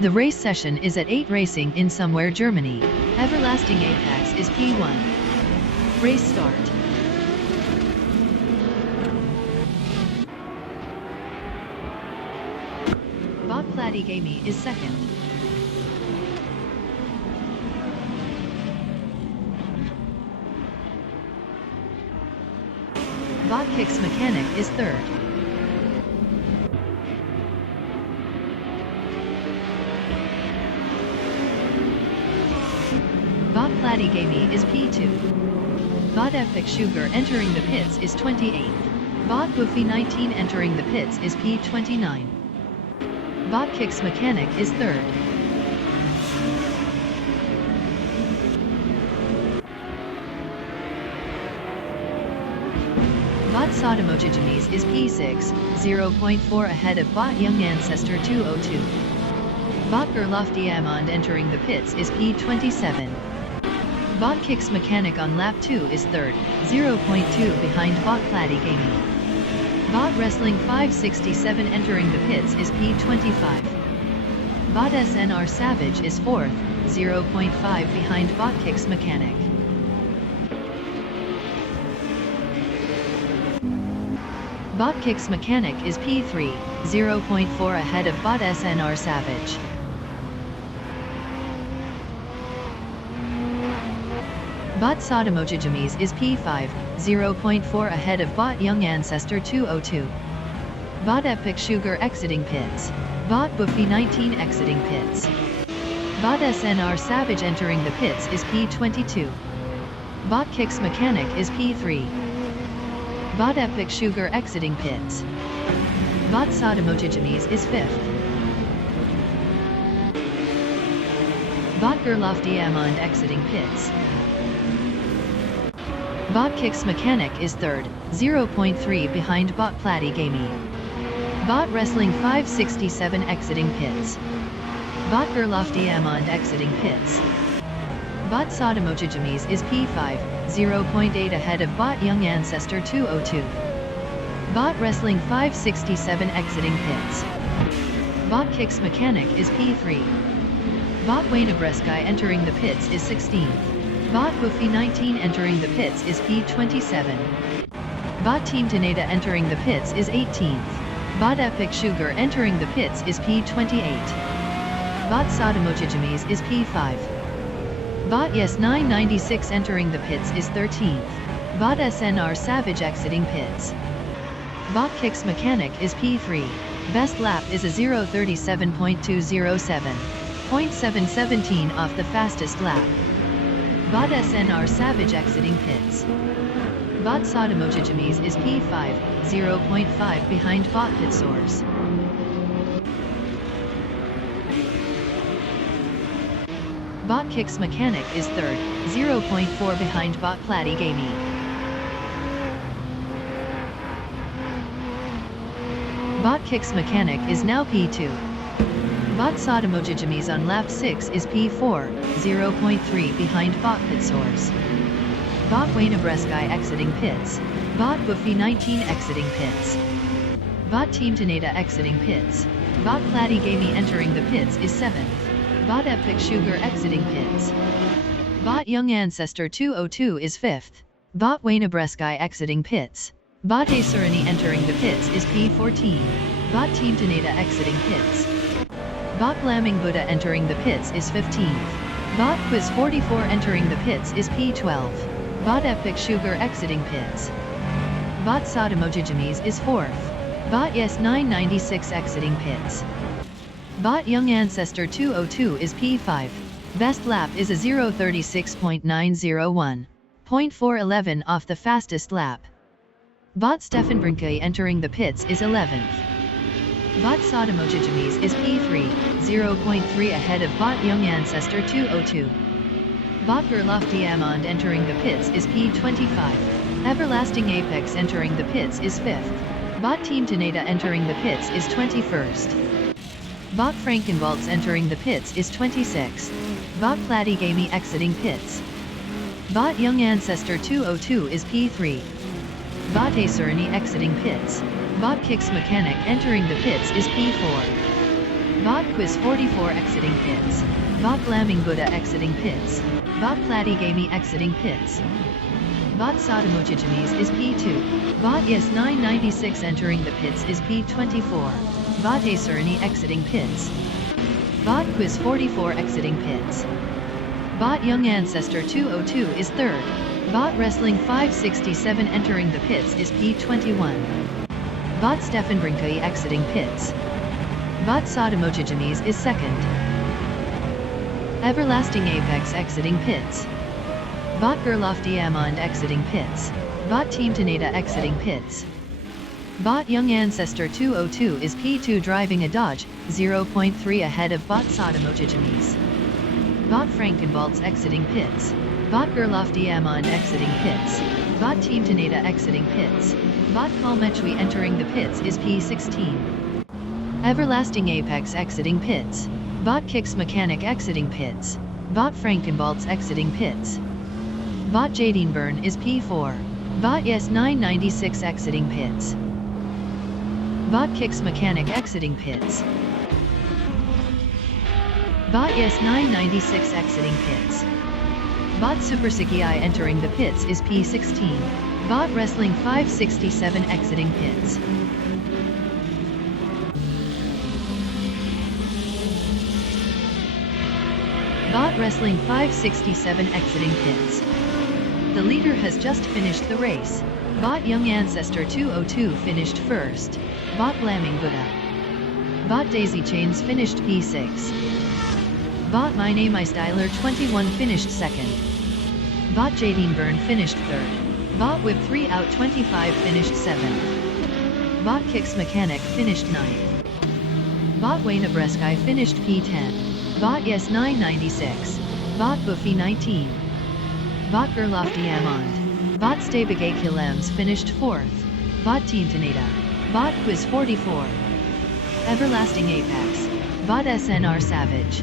The race session is at 8 Racing in somewhere Germany. Everlasting Apex is P1. Race start. Bob Platigami is second. Bob Kicks Mechanic is third. Bob Platigami is P2. Bob Epic Sugar entering the pits is 28th. Bob Goofy 19 entering the pits is P29. Bob Kicks Mechanic is third. Bot Sotomojijimis is P6, 0.4 ahead of Bot Young Ancestor 202. Bot Gerlof Diamond entering the pits is P27. Bot Kicks Mechanic on lap 2 is third, 0.2 behind Bot Platigami. Bot Wrestling 567 entering the pits is P25. Bot SNR Savage is fourth, 0.5 behind Bot Kicks Mechanic. Bot Kicks Mechanic is P3, 0.4 ahead of Bot SNR Savage. Bot Sotomojijimis is P5, 0.4 ahead of Bot Young Ancestor 202. Bot Epic Sugar exiting pits. Bot Buffy 19 exiting pits. Bot SNR Savage entering the pits is P22. Bot Kicks Mechanic is P3. Bot Epic Sugar exiting pits. Bot Sotomojijimis is 5th. Bot Gerlof Diamond exiting pits. Bot Kicks Mechanic is third, 0.3 behind Bot Platigami. Bot Wrestling 567 exiting pits. Bot Gerlof Diamond exiting pits. Bot Sotomojijimis is P5, 0.8 ahead of Bot Young Ancestor 202. Bot Wrestling 567 exiting pits. Bot Kicks Mechanic is P3. Bot Wayne Abreskai entering the pits is 16th. Bot Buffy 19 entering the pits is P27. Bot Team Taneda entering the pits is 18th. Bot Epic Sugar entering the pits is P28. Bot Sotomojijimis is P5. Bot Yes 996 entering the pits is 13th. Bot SNR Savage exiting pits. Bot Kicks Mechanic is P3. Best lap is a 0:37.207. 0.717 off the fastest lap. Bot SNR Savage exiting pits. Bot Sotomojijimis is P5, 0.5 behind Bot Pitsors. Bot Kicks Mechanic is third, 0.4 behind Bot Platigami. Bot Kicks Mechanic is now P2. Bot Sotomojijimis on lap 6 is P4, 0.3 behind Bot Pitsors. Bot Wayne Abreskai exiting pits. Bot Buffy 19 exiting pits. Bot Team Taneda exiting pits. Bot Platigami entering the pits is 7th. Bot Epic Sugar exiting pits. Bot Young Ancestor 202 is 5th. Bot Wayne Abreskai exiting pits. Bot Asurani entering the pits is P14. Bot Team Taneda exiting pits. Bot Blamming Buddha entering the pits is 15th. Bot Quiz 44 entering the pits is P12. Bot Epic Sugar exiting pits. Bot Sotomojijimis is 4th. Bot Yes 996 exiting pits. Bot Young Ancestor 202 is P5. Best lap is a 0:36.901. 0.411 off the fastest lap. Bot Stefan Brinke entering the pits is 11th. Bot Sotomojijimis is P3, 0.3 ahead of Bot Young Ancestor 202. Bot Gerlof Diamond entering the pits is P25. Everlasting Apex entering the pits is 5th. Bot Team Taneda entering the pits is 21st. Bot Frankenwaltz entering the pits is 26th. Bot Platigami exiting pits. Bot Young Ancestor 202 is P3. Bot Asurani exiting pits. Bot Kicks Mechanic entering the pits is P4. Bot Quiz 44 exiting pits. Bot Glamming Buddha exiting pits. Bot Platigami exiting pits. Bot Sotomochigemes is P2. Bot Yes996 entering the pits is P24. Bot Acerni exiting pits. Bot Quiz 44 exiting pits. Bot Young Ancestor 202 is third. Bot Wrestling 567 entering the pits is P21. Bot Stefan Brinkai exiting pits. Bot Sotomochigemes is second. Everlasting Apex exiting pits. Bot Gerlof Diamond exiting pits. Bot Team Teneda exiting pits. Bot Young Ancestor 202 is P2 driving a Dodge, 0.3 ahead of Bot Sotomochigemes. Bot Frankenbolts exiting pits. Bot Gerlof Diamond exiting pits. Bot Team Teneda exiting pits. Bot Kalmechui entering the pits is P16. Everlasting Apex exiting pits. Bot Kicks Mechanic exiting pits. Bot Frankenbolts exiting pits. Bot Jadine Burn is P4. Bot Yes996 exiting pits. Bot Kicks Mechanic exiting pits. Bot Yes996 exiting pits. Bot Supersikiai entering the pits is P16. Bot Wrestling 567 exiting pits. Bot Wrestling 567 exiting pits. The leader has just finished the race. Bot Young Ancestor 202 finished first. Bot Glamming Buddha. Bot Daisy Chains finished P6. Bot My Name I Styler 21 finished second. Bot Jadine Burn finished third. Bot Whip 3 out 25 finished 7th. Bot Kicks Mechanic finished 9th. Bot Wayne Abreskai finished P10. Bot Yes996. Bot Buffy 19. Bot Gerlof Diamond. Bot Stabigay Kilems finished 4th. Bot Team Teneda. Bot Quiz 44. Everlasting Apex. Bot SNR Savage.